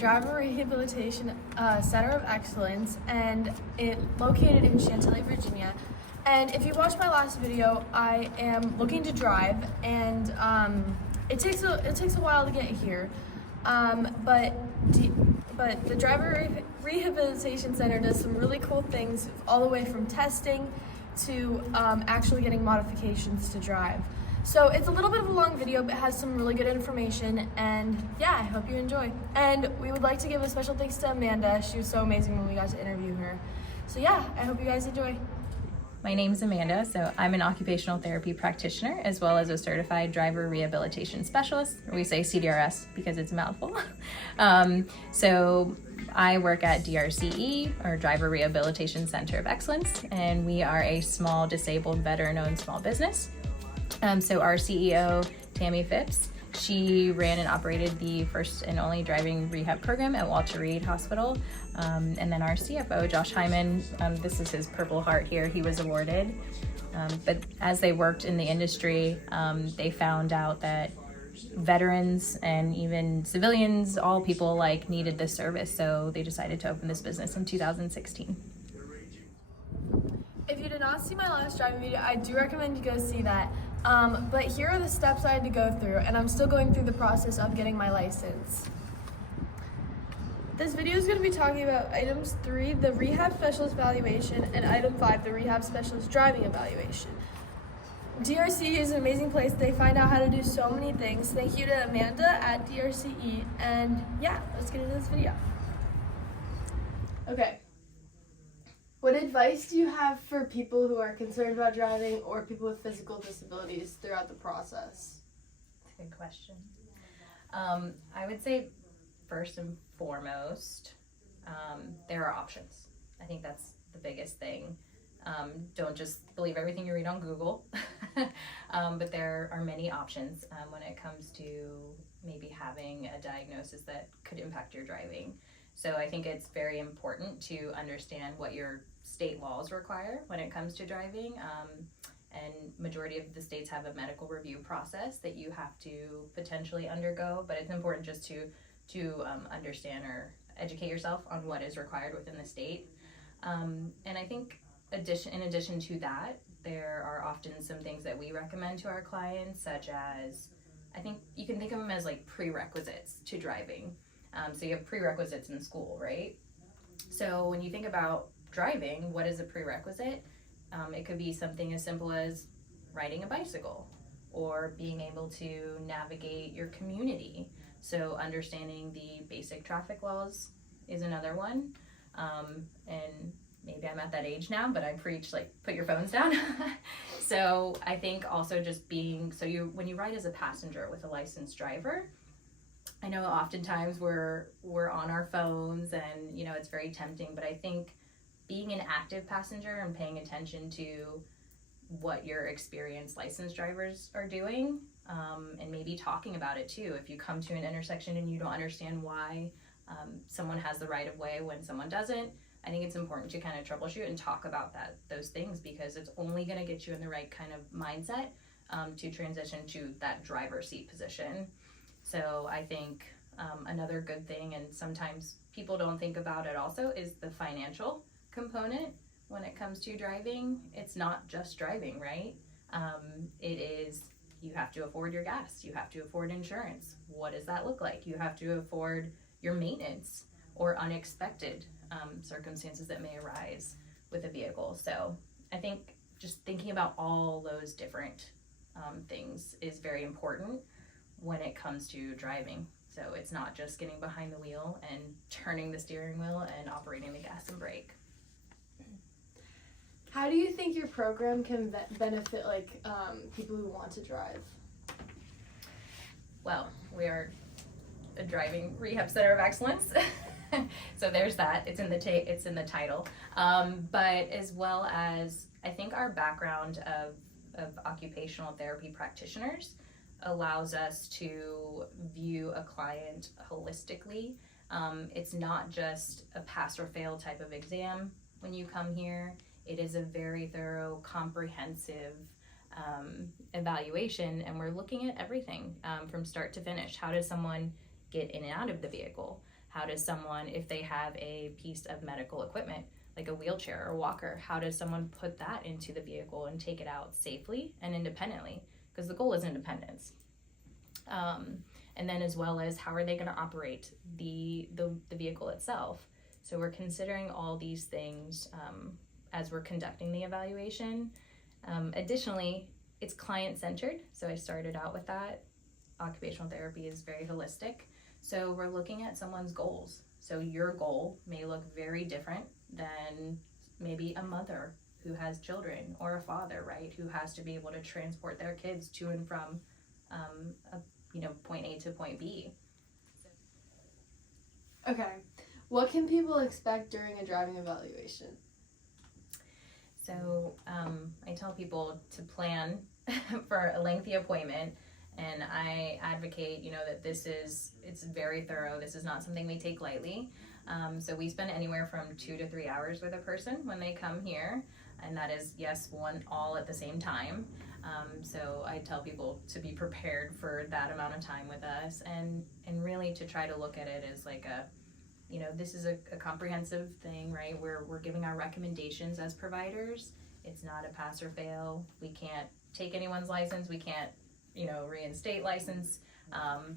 Driver Rehabilitation Center of Excellence, and it's located in Chantilly, Virginia. And if you watched my last video, I am looking to drive, and it takes a while to get here. But the Driver Rehabilitation Center does some really cool things, all the way from testing to actually getting modifications to drive. So it's a little bit of a long video, but it has some really good information, and yeah, I hope you enjoy. And we would like to give a special thanks to Amanda. She was so amazing when we got to interview her. So yeah, I hope you guys enjoy. My name's Amanda, so I'm an occupational therapy practitioner as well as a certified driver rehabilitation specialist, or we say CDRS because it's a mouthful. So I work at DRCE, or Driver Rehabilitation Center of Excellence, and we are a small disabled veteran-owned small business. So our CEO, Tammy Phipps, she ran and operated the first and only driving rehab program at Walter Reed Hospital. And then our CFO, Josh Hyman, this is his Purple Heart here, he was awarded. But as they worked in the industry, they found out that veterans and even civilians, all people alike, needed this service. So they decided to open this business in 2016. If you did not see my last driving video, I do recommend you go see that. But here are the steps I had to go through, and I'm still going through the process of getting my license. This video is going to be talking about items 3, the rehab specialist evaluation, and item 5, the rehab specialist driving evaluation. DRCE is an amazing place. They find out how to do so many things. Thank you to Amanda at DRCE, and yeah, let's get into this video. Okay. What advice do you have for people who are concerned about driving or people with physical disabilities throughout the process? That's a good question. I would say first and foremost, there are options. I think that's the biggest thing. Don't just believe everything you read on Google, but there are many options when it comes to maybe having a diagnosis that could impact your driving. So I think it's very important to understand what your state laws require when it comes to driving. And majority of the states have a medical review process that you have to potentially undergo, but it's important just to understand or educate yourself on what is required within the state. And I think in addition to that, there are often some things that we recommend to our clients, such as, I think you can think of them as like prerequisites to driving. So you have prerequisites in school, right? So when you think about driving, what is a prerequisite? It could be something as simple as riding a bicycle or being able to navigate your community. So understanding the basic traffic laws is another one. And maybe I'm at that age now, but I preach like put your phones down. So I think also just being, when you ride as a passenger with a licensed driver, I know oftentimes we're on our phones and it's very tempting, but I think being an active passenger and paying attention to what your experienced licensed drivers are doing, and maybe talking about it too. If you come to an intersection and you don't understand why someone has the right of way when someone doesn't, I think it's important to kind of troubleshoot and talk about those things, because it's only going to get you in the right kind of mindset to transition to that driver's seat position. So I think another good thing, and sometimes people don't think about it also, is the financial component when it comes to driving. It's not just driving, right? It is, you have to afford your gas, you have to afford insurance. What does that look like? You have to afford your maintenance or unexpected circumstances that may arise with a vehicle. So I think just thinking about all those different things is very important when it comes to driving. So it's not just getting behind the wheel and turning the steering wheel and operating the gas and brake. How do you think your program can benefit people who want to drive? Well, we are a driving rehab center of excellence. So there's that. It's in the title. But as well as, I think our background of occupational therapy practitioners allows us to view a client holistically. It's not just a pass or fail type of exam when you come here. It is a very thorough, comprehensive evaluation, and we're looking at everything from start to finish. How does someone get in and out of the vehicle? How does someone, if they have a piece of medical equipment, like a wheelchair or walker, how does someone put that into the vehicle and take it out safely and independently? Because the goal is independence. And then as well as how are they going to operate the vehicle itself. So we're considering all these things as we're conducting the evaluation. Additionally, it's client-centered, so I started out with that. Occupational therapy is very holistic, so we're looking at someone's goals. So your goal may look very different than maybe a mother who has children, or a father, right, who has to be able to transport their kids to and from point A to point B. Okay, what can people expect during a driving evaluation? So I tell people to plan for a lengthy appointment, and I advocate, that it's very thorough. This is not something we take lightly. So we spend anywhere from 2 to 3 hours with a person when they come here, and that is, yes, all at the same time. So I tell people to be prepared for that amount of time with us, and really to try to look at it as like this is a comprehensive thing, right? We're giving our recommendations as providers. It's not a pass or fail. We can't take anyone's license. We can't, reinstate license,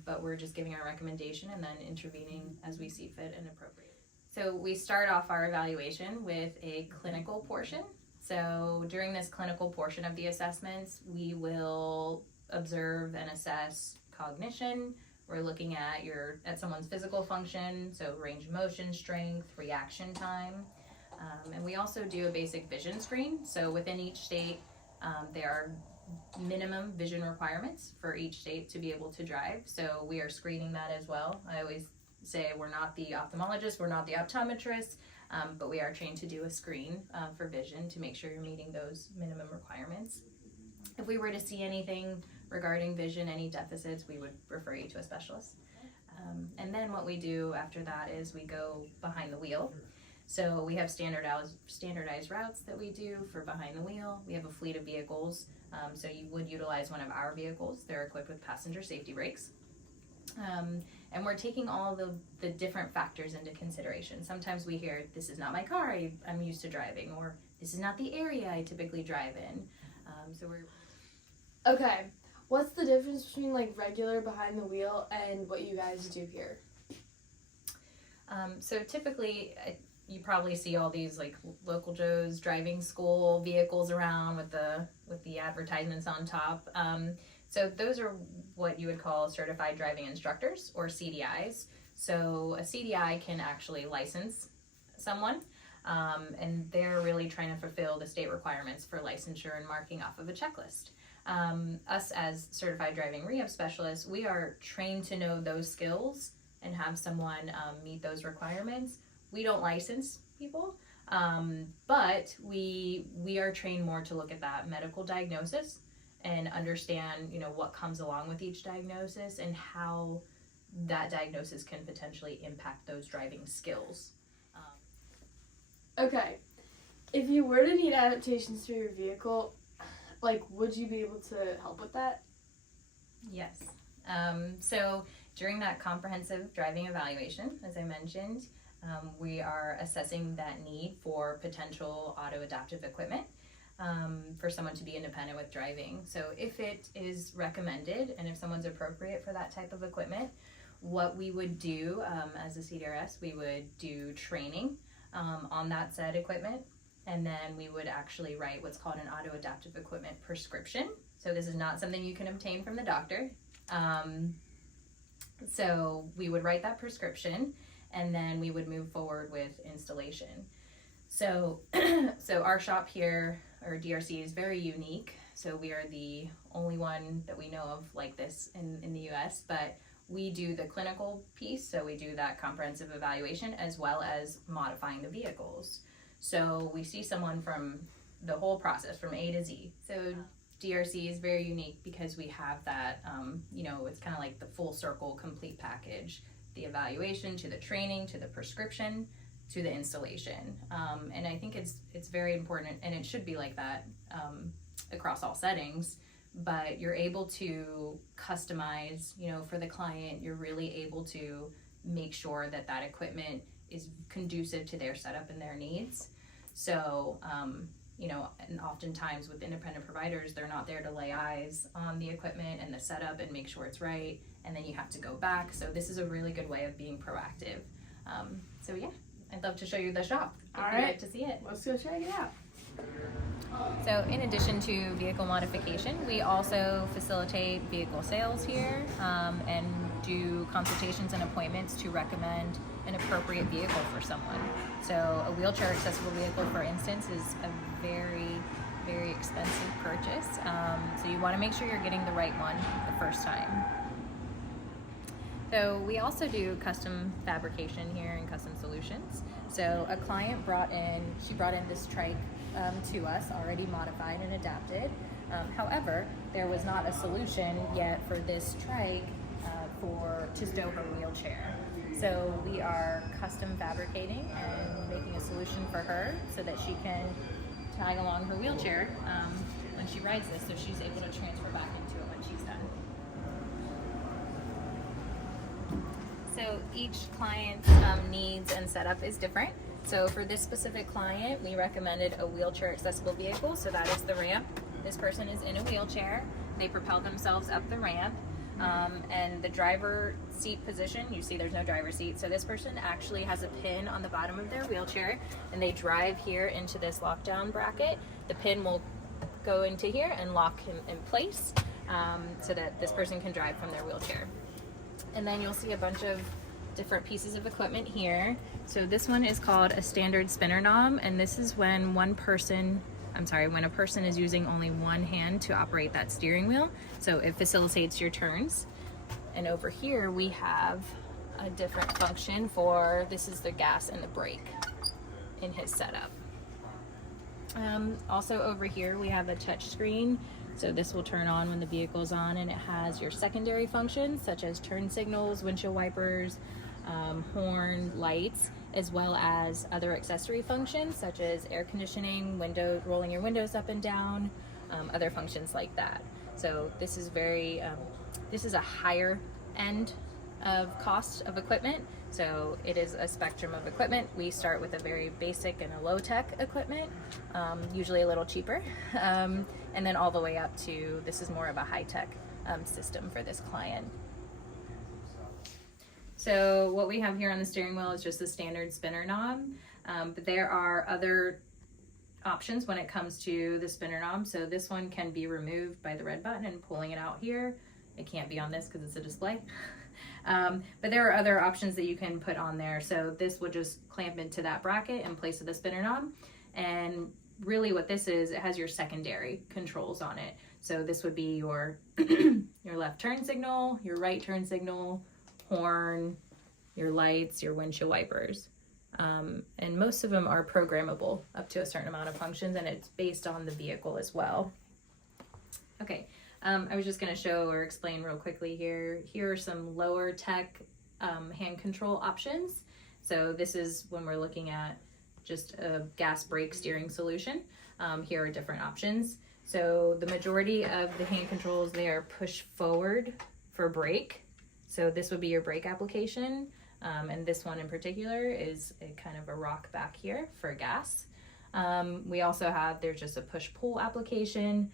but we're just giving our recommendation and then intervening as we see fit and appropriate. So we start off our evaluation with a clinical portion. So during this clinical portion of the assessments, we will observe and assess cognition. We're looking at someone's physical function, so range of motion, strength, reaction time. And we also do a basic vision screen. So within each state, there are minimum vision requirements for each state to be able to drive. So we are screening that as well. I always say we're not the ophthalmologist, we're not the optometrist, but we are trained to do a screen for vision to make sure you're meeting those minimum requirements. If we were to see anything regarding vision, any deficits, we would refer you to a specialist. And then what we do after that is we go behind the wheel. So we have standardized routes that we do for behind the wheel. We have a fleet of vehicles, so you would utilize one of our vehicles. They're equipped with passenger safety brakes. And we're taking all the different factors into consideration. Sometimes we hear, this is not my car I'm used to driving, or this is not the area I typically drive in. Okay, what's the difference between like regular behind the wheel and what you guys do here? So typically, you probably see all these like local Joe's driving school vehicles around with the advertisements on top. So those are what you would call certified driving instructors, or CDIs. So a CDI can actually license someone, and they're really trying to fulfill the state requirements for licensure and marking off of a checklist. Us as certified driving rehab specialists, we are trained to know those skills and have someone meet those requirements. We don't license people, but we are trained more to look at that medical diagnosis and understand, what comes along with each diagnosis and how that diagnosis can potentially impact those driving skills. Okay, if you were to need adaptations for your vehicle, would you be able to help with that? Yes. So during that comprehensive driving evaluation, as I mentioned, we are assessing that need for potential auto-adaptive equipment for someone to be independent with driving. So if it is recommended and if someone's appropriate for that type of equipment, what we would do as a CDRS, we would do training on that said equipment, and then we would actually write what's called an auto-adaptive equipment prescription. So this is not something you can obtain from the doctor. So we would write that prescription, and then we would move forward with installation. So our shop here, or DRC, is very unique. So we are the only one that we know of like this in the US, but we do the clinical piece, so we do that comprehensive evaluation as well as modifying the vehicles. So we see someone from the whole process, from A to Z. So DRC is very unique because we have that, it's kind of like the full circle complete package, the evaluation to the training to the prescription to the installation. And I think it's very important, and it should be like that across all settings, but you're able to customize, for the client. You're really able to make sure that that equipment is conducive to their setup and their needs. So, you know, and oftentimes with independent providers, they're not there to lay eyes on the equipment and the setup and make sure it's right, and then you have to go back. So this is a really good way of being proactive. So yeah, I'd love to show you the shop if All you'd right. like to see it. Let's go check it out. So in addition to vehicle modification, we also facilitate vehicle sales here, and do consultations and appointments to recommend an appropriate vehicle for someone. So a wheelchair accessible vehicle, for instance, is a very, very expensive purchase. So you want to make sure you're getting the right one the first time. So we also do custom fabrication here and custom solutions. So a client brought in this trike to us already modified and adapted. However, there was not a solution yet for this trike to stow her wheelchair. So we are custom fabricating and making a solution for her so that she can tag along her wheelchair when she rides this, so she's able to transfer back into it when she's done. So each client's needs and setup is different. So for this specific client, we recommended a wheelchair accessible vehicle. So that is the ramp. This person is in a wheelchair. They propel themselves up the ramp. And the driver seat position, you see there's no driver seat. So this person actually has a pin on the bottom of their wheelchair, and they drive here into this lockdown bracket. The pin will go into here and lock him in place so that this person can drive from their wheelchair. And then you'll see a bunch of different pieces of equipment here. So this one is called a standard spinner knob, and this is when when a person is using only one hand to operate that steering wheel. So it facilitates your turns. And over here we have a different function for, this is the gas and the brake in his setup. Also over here we have a touch screen. So this will turn on when the vehicle is on, and it has your secondary functions such as turn signals, windshield wipers, horn, lights, as well as other accessory functions such as air conditioning, rolling your windows up and down, other functions like that. So this is this is a higher end of cost of equipment. So it is a spectrum of equipment. We start with a very basic and a low tech equipment, usually a little cheaper, and then all the way up to, this is more of a high tech system for this client. So what we have here on the steering wheel is just the standard spinner knob, but there are other options when it comes to the spinner knob. So this one can be removed by the red button and pulling it out here. It can't be on this because it's a display. But there are other options that you can put on there. So this would just clamp into that bracket in place of the spinner knob. And really what this is, it has your secondary controls on it. So this would be your, your left turn signal, your right turn signal, horn, your lights, your windshield wipers. And most of them are programmable up to a certain amount of functions, and it's based on the vehicle as well. Okay, I was just going to show or explain real quickly here. Here are some lower tech hand control options. So this is when we're looking at just a gas brake steering solution. Here are different options. So the majority of the hand controls, they are push forward for brake. So this would be your brake application. And this one in particular is a kind of a rock back here for gas. We also have, there's just a push-pull application.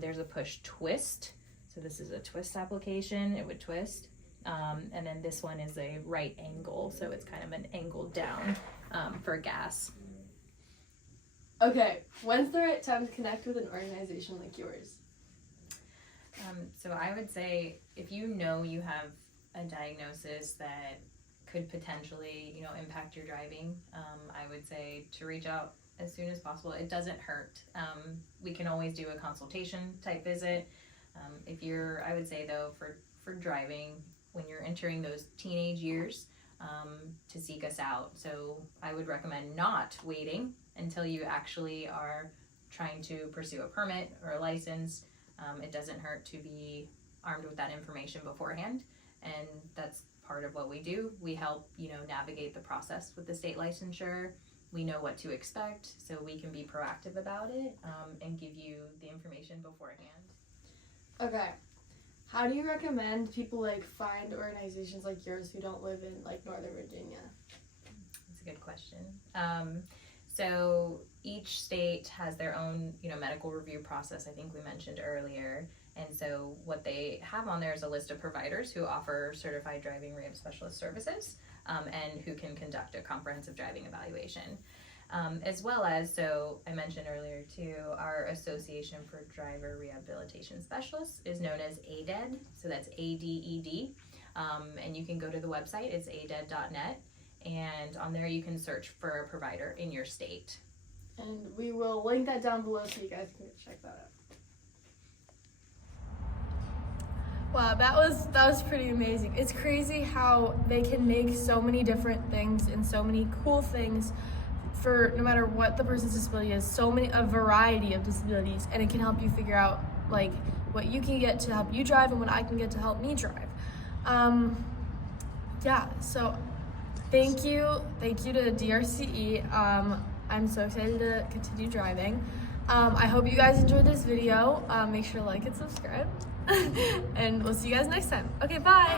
There's a push-twist. So this is a twist application, it would twist. And then this one is a right angle. So it's kind of an angle down for gas. Okay, when's the right time to connect with an organization like yours? So I would say if you know you have a diagnosis that could potentially, impact your driving, I would say to reach out as soon as possible. It doesn't hurt. We can always do a consultation type visit. I would say though, for driving, when you're entering those teenage years, to seek us out. So I would recommend not waiting until you actually are trying to pursue a permit or a license. It doesn't hurt to be armed with that information beforehand, and that's part of what we do. We help, navigate the process with the state licensure. We know what to expect, so we can be proactive about it, and give you the information beforehand. Okay, How do you recommend people like find organizations like yours who don't live in like Northern Virginia? That's a good question. So each state has their own, medical review process. I think we mentioned earlier. And so what they have on there is a list of providers who offer certified driving rehab specialist services, and who can conduct a comprehensive driving evaluation. As well as, so I mentioned earlier too, our Association for Driver Rehabilitation Specialists is known as ADED, so that's ADED, and you can go to the website, it's aded.net, and on there you can search for a provider in your state. And we will link that down below so you guys can check that out. Wow, that was pretty amazing. It's crazy how they can make so many different things and so many cool things for no matter what the person's disability is, a variety of disabilities, and it can help you figure out like what you can get to help you drive and what I can get to help me drive. So thank you to DRCE. I'm so excited to continue driving. I hope you guys enjoyed this video. Make sure to like and subscribe, and we'll see you guys next time. Okay, bye.